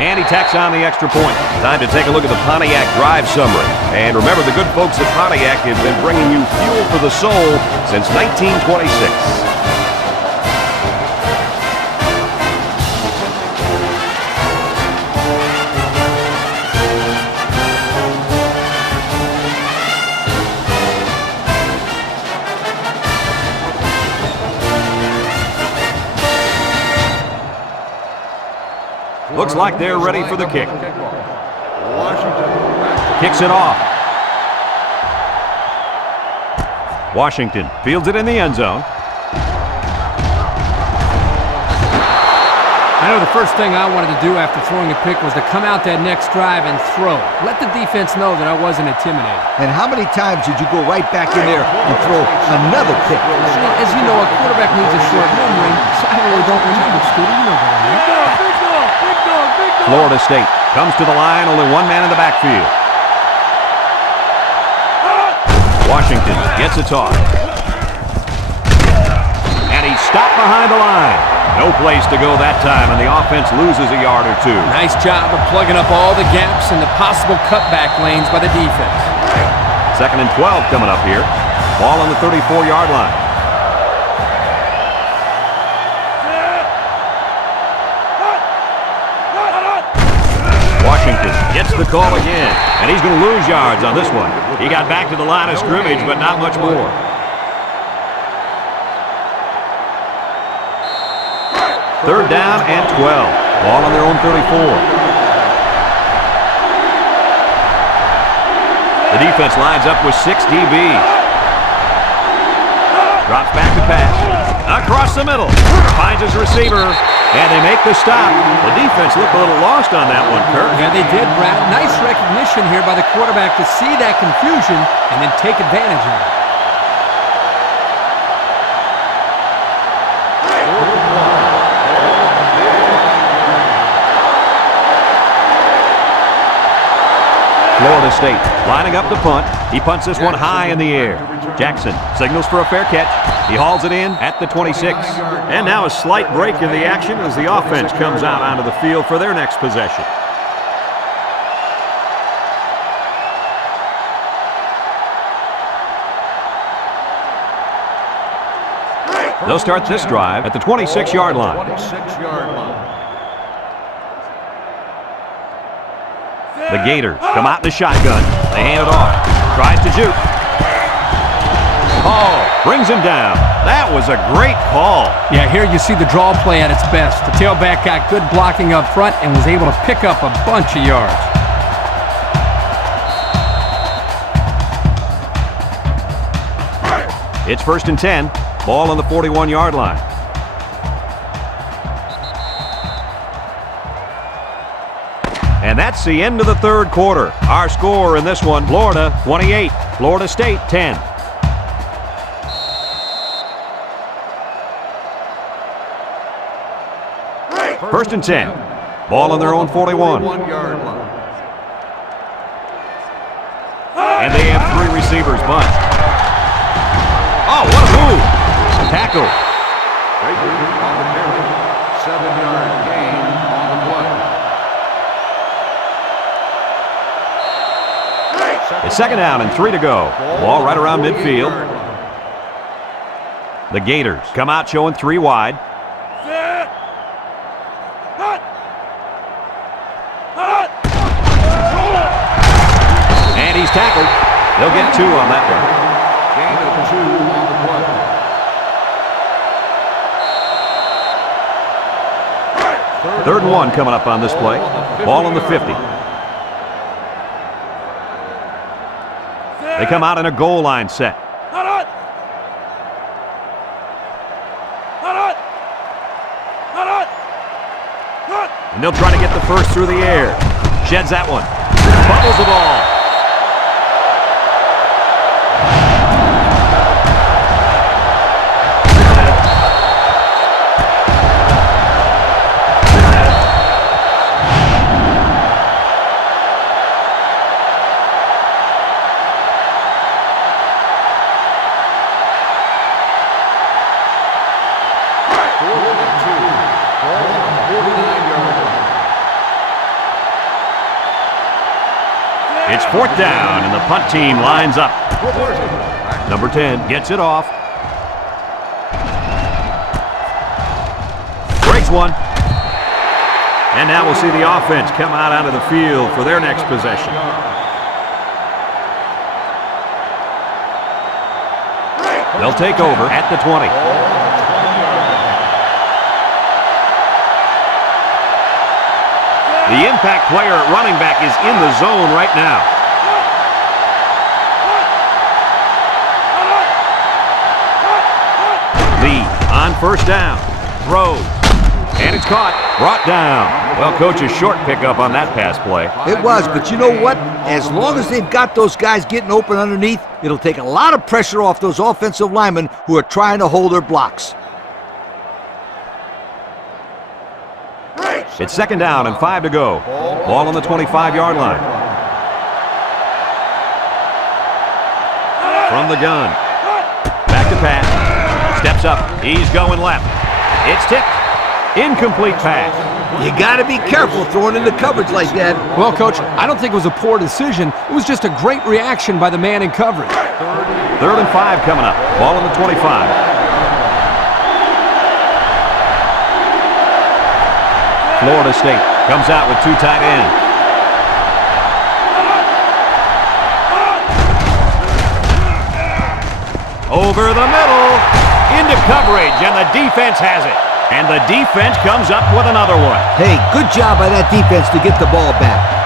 And he tacks on the extra point. Time to take a look at the Pontiac drive summary. And remember, the good folks at Pontiac have been bringing you fuel for the soul since 1926. Looks like they're ready for the kick. Kicks it off. Washington fields it in the end zone. I know the first thing I wanted to do after throwing a pick was to come out that next drive and throw. Let the defense know that I wasn't intimidated. And how many times did you go right back in there and throw another pick? As you know, a quarterback needs a short memory, so I really don't remember, Scooter. You know what I mean. Florida State comes to the line, only one man in the backfield. Washington gets a toss. And he's stopped behind the line. No place to go that time, and the offense loses a yard or two. Nice job of plugging up all the gaps and the possible cutback lanes by the defense. 2nd and 12 coming up here. Ball on the 34-yard line. Washington gets the call again, and he's going to lose yards on this one. He got back to the line of scrimmage, but not much more. Third down and 12. Ball on their own 34. The defense lines up with 6 DBs. Drops back to pass. Across the middle. Finds his receiver. And they make the stop. The defense looked a little lost on that one, Kirk. Yeah, they did, Brad. Nice recognition here by the quarterback to see that confusion and then take advantage of it. Florida State lining up the punt. He punts this one high in the air. Jackson signals for a fair catch. He hauls it in at the 26. And now a slight break in the action as the offense comes out onto the field for their next possession. They'll start this drive at the 26-yard line. 26-yard line. The Gators come out in the shotgun. They hand it off. Tries to juke. Hall brings him down. That was a great call. Yeah, here you see the draw play at its best. The tailback got good blocking up front and was able to pick up a bunch of yards. It's 1st and 10. Ball on the 41-yard line. And that's the end of the third quarter. Our score in this one, Florida 28, Florida State 10. First and 10. Ball on their own 41. 1-yard line. And they have 3 receivers bunched. Oh, what a move. Tackle. Baker on the carry. 7-yard gain on the play. It's 2nd down and 3 to go. Ball right around midfield. The Gators come out showing 3 wide. And he's tackled. They'll get 2 on that one. Gain of 2 on the play. 3rd and 1 coming up on this play. Ball on the 50. They come out in a goal line set. And they'll try to get the first through the air. Sheds that one. Fumbles the ball. 4th down, and the punt team lines up. Number 10 gets it off. Breaks one. And now we'll see the offense come out onto the field for their next possession. They'll take over at the 20. The impact player at running back is in the zone right now. Lee on 1st down. Throws. And it's caught. Brought down. Well, coach, a short pickup on that pass play. It was, but you know what? As long as they've got those guys getting open underneath, it'll take a lot of pressure off those offensive linemen who are trying to hold their blocks. It's 2nd down and 5 to go. Ball on the 25-yard line. From the gun. Back to pass. Steps up. He's going left. It's tipped. Incomplete pass. You got to be careful throwing into coverage like that. Well, Coach, I don't think it was a poor decision. It was just a great reaction by the man in coverage. 3rd and 5 coming up. Ball on the 25. Florida State comes out with 2 tight ends. Over the middle, into coverage, and the defense has it. And the defense comes up with another one. Hey, good job by that defense to get the ball back.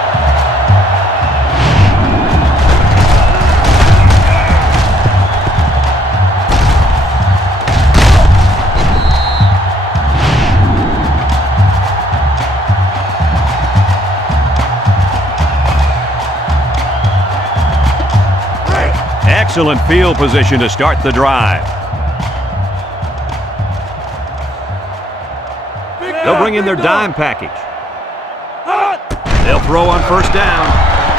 Excellent field position to start the drive. They'll bring in their dime package. They'll throw on 1st down.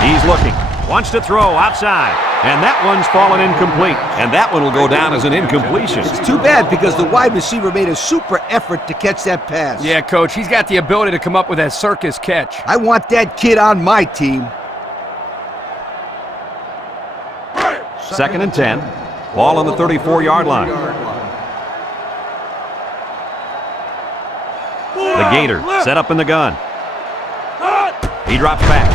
He's looking. Wants to throw outside. And that one's fallen incomplete. And that one will go down as an incompletion. It's too bad because the wide receiver made a super effort to catch that pass. Yeah, Coach, he's got the ability to come up with that circus catch. I want that kid on my team. 2nd and 10. Ball on the 34-yard line. The Gator set up in the gun. He drops back.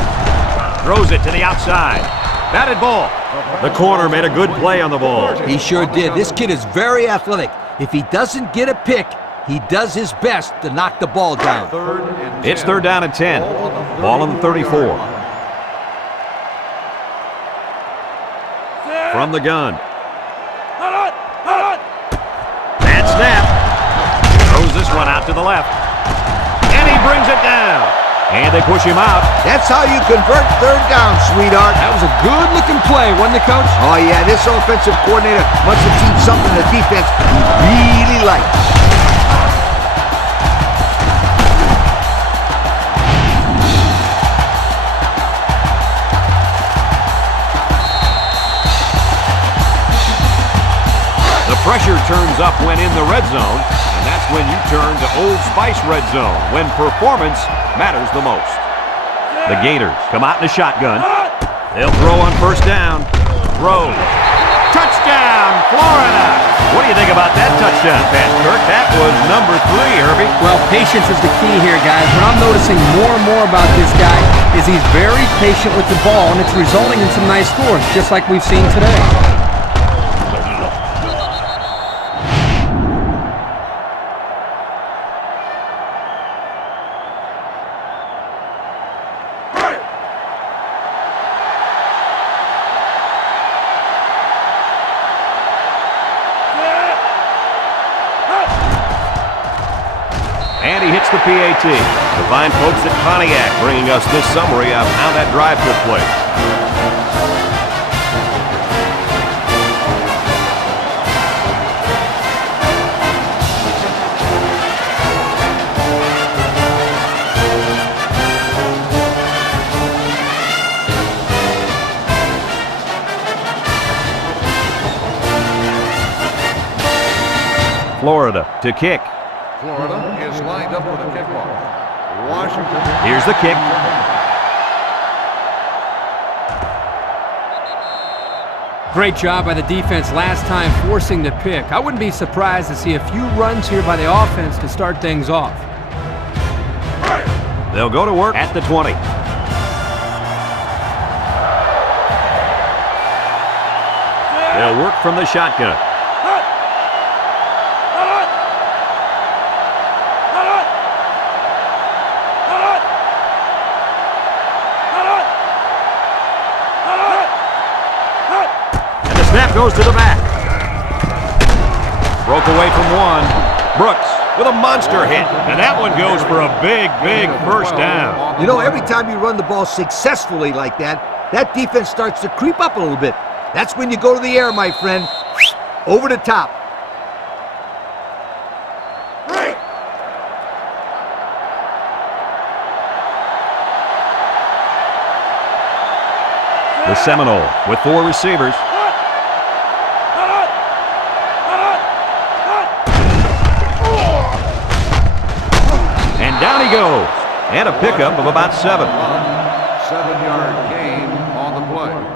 Throws it to the outside. Batted ball. The corner made a good play on the ball. He sure did. This kid is very athletic. If he doesn't get a pick, he does his best to knock the ball down. It's 3rd down and 10. Ball on the 34. From the gun. And snap. Throws this one out to the left. And he brings it down. And they push him out. That's how you convert 3rd down, sweetheart. That was a good-looking play, wasn't it, Coach? Oh, yeah, this offensive coordinator must have seen something in the defense he really likes. Pressure turns up when in the red zone, and that's when you turn to Old Spice Red Zone, when performance matters the most. The Gators come out in a shotgun. They'll throw on 1st down. Throw. Touchdown, Florida! What do you think about that touchdown pass, Kirk? That was number 3, Herbie. Well, patience is the key here, guys. What I'm noticing more and more about this guy is he's very patient with the ball, and it's resulting in some nice scores, just like we've seen today. And he hits the PAT. The fine folks at Pontiac bringing us this summary of how that drive took place. Florida to kick. Florida is lined up with a kickoff. Washington. Here's the kick. Great job by the defense last time forcing the pick. I wouldn't be surprised to see a few runs here by the offense to start things off. They'll go to work at the 20. They'll work from the shotgun. And the snap goes to the back. Broke away from one. Brooks with a monster hit. And that one goes for a big, big first down. You know, every time you run the ball successfully like that, that defense starts to creep up a little bit. That's when you go to the air, my friend. Over the top. The Seminole with 4 receivers. And down he goes. And a pickup of about 7. 7-yard gain on the play.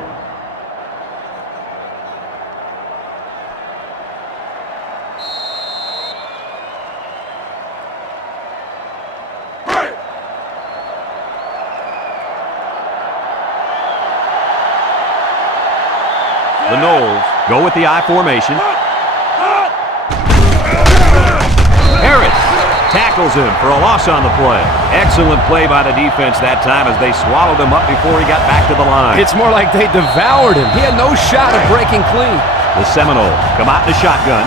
The Noles go with the I formation. Harris tackles him for a loss on the play. Excellent play by the defense that time as they swallowed him up before he got back to the line. It's more like they devoured him. He had no shot of breaking clean. The Seminoles come out in the shotgun.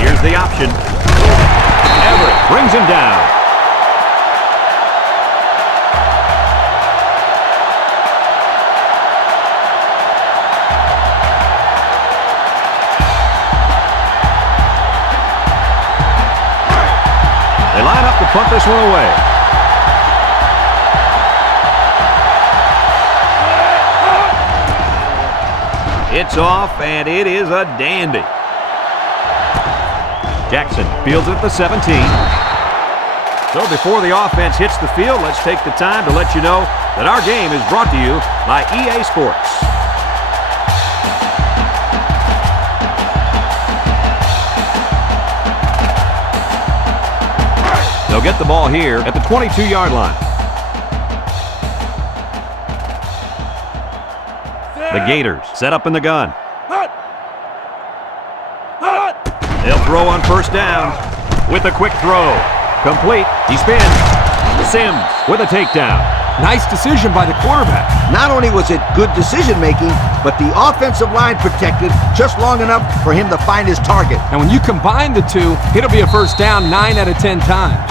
Here's the option. Everett brings him down. Line up to punt this one away. It's off, and it is a dandy. Jackson fields it at the 17. So before the offense hits the field, let's take the time to let you know that our game is brought to you by EA Sports. They'll get the ball here at the 22-yard line. The Gators set up in the gun. They'll throw on first down with a quick throw. Complete. He spins. Sims with a takedown. Nice decision by the quarterback. Not only was it good decision-making, but the offensive line protected just long enough for him to find his target. And when you combine the two, it'll be a first down 9 out of 10 times.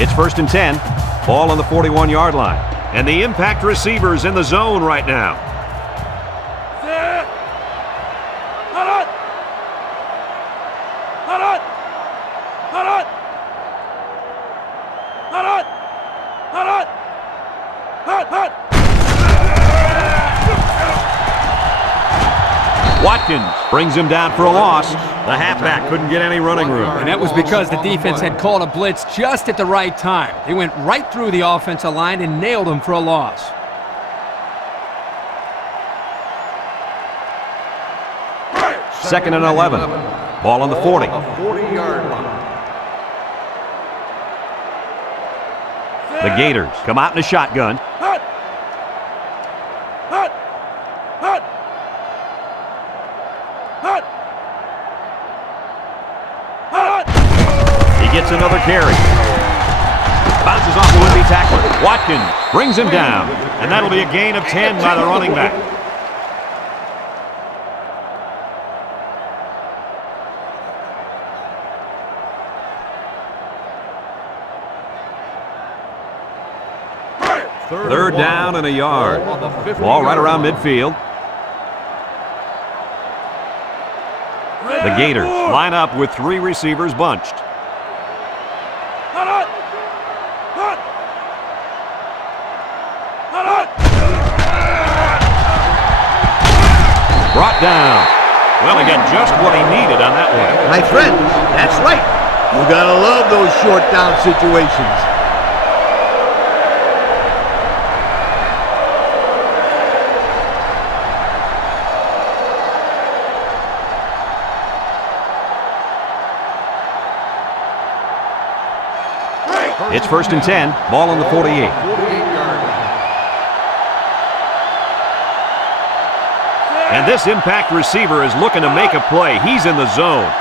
It's 1st and 10. Ball on the 41-yard line. And the impact receiver's in the zone right now. Watkins brings him down for a loss. The halfback couldn't get any running room. And that was because the defense had called a blitz just at the right time. They went right through the offensive line and nailed him for a loss. Second and 11. Ball on the 40. 40-yard line. The Gators come out in a shotgun. He gets another carry. Bounces off the would-be tackler. Watkins brings him down. And that'll be a gain of 10 by the running back. Third down and a yard. Ball right around midfield. The Gators line up with 3 receivers bunched. Brought down. Well, he got just what he needed on that one. My friend, that's right. You gotta love those short down situations. It's 1st and 10. Ball on the 48. 48-yard line. And this impact receiver is looking to make a play. He's in the zone.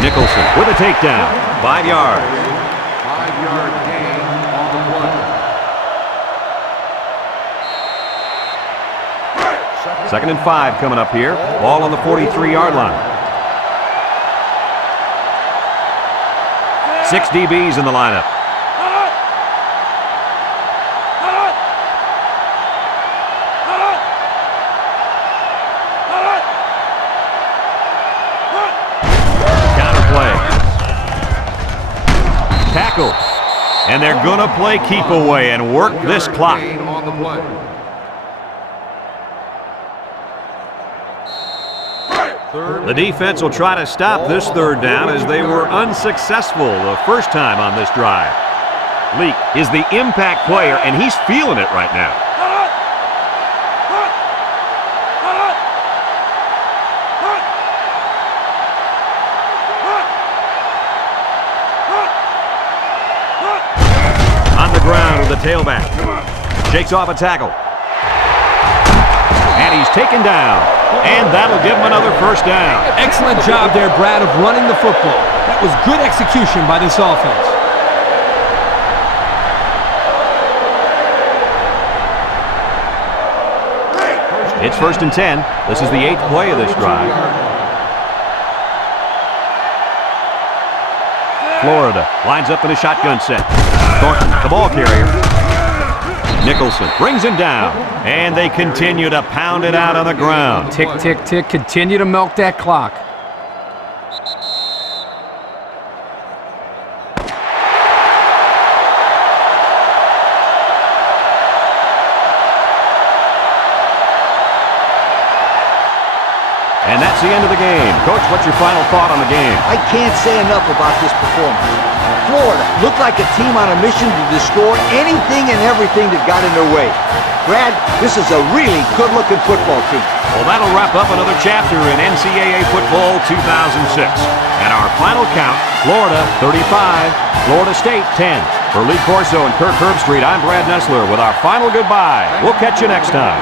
Nicholson with a takedown. 5 yards. 5-yard gain on the play. Second and 5 coming up here. Ball on the 43-yard line. 6 DBs in the lineup. Counter play. Tackle. And they're going to play keep away and work this clock. Gain on the play. The defense will try to stop this third down as they were unsuccessful the first time on this drive. Leak is the impact player, and he's feeling it right now. On the ground with the tailback. Shakes off a tackle. And he's taken down. And that'll give him another first down. Excellent job there, Brad, of running the football. That was good execution by this offense. It's 1st and 10. This is the 8th play of this drive. Florida lines up in a shotgun set. Thornton, the ball carrier. Nicholson brings him down, and they continue to pound it out on the ground. Tick, tick, tick. Continue to milk that clock. And that's the end of the game. Coach, what's your final thought on the game? I can't say enough about this performance. Florida looked like a team on a mission to destroy anything and everything that got in their way. Brad, this is a really good-looking football team. Well, that'll wrap up another chapter in NCAA Football 2006. And our final count, Florida 35, Florida State 10. For Lee Corso and Kirk Herbstreit, I'm Brad Nessler with our final goodbye. We'll catch you next time.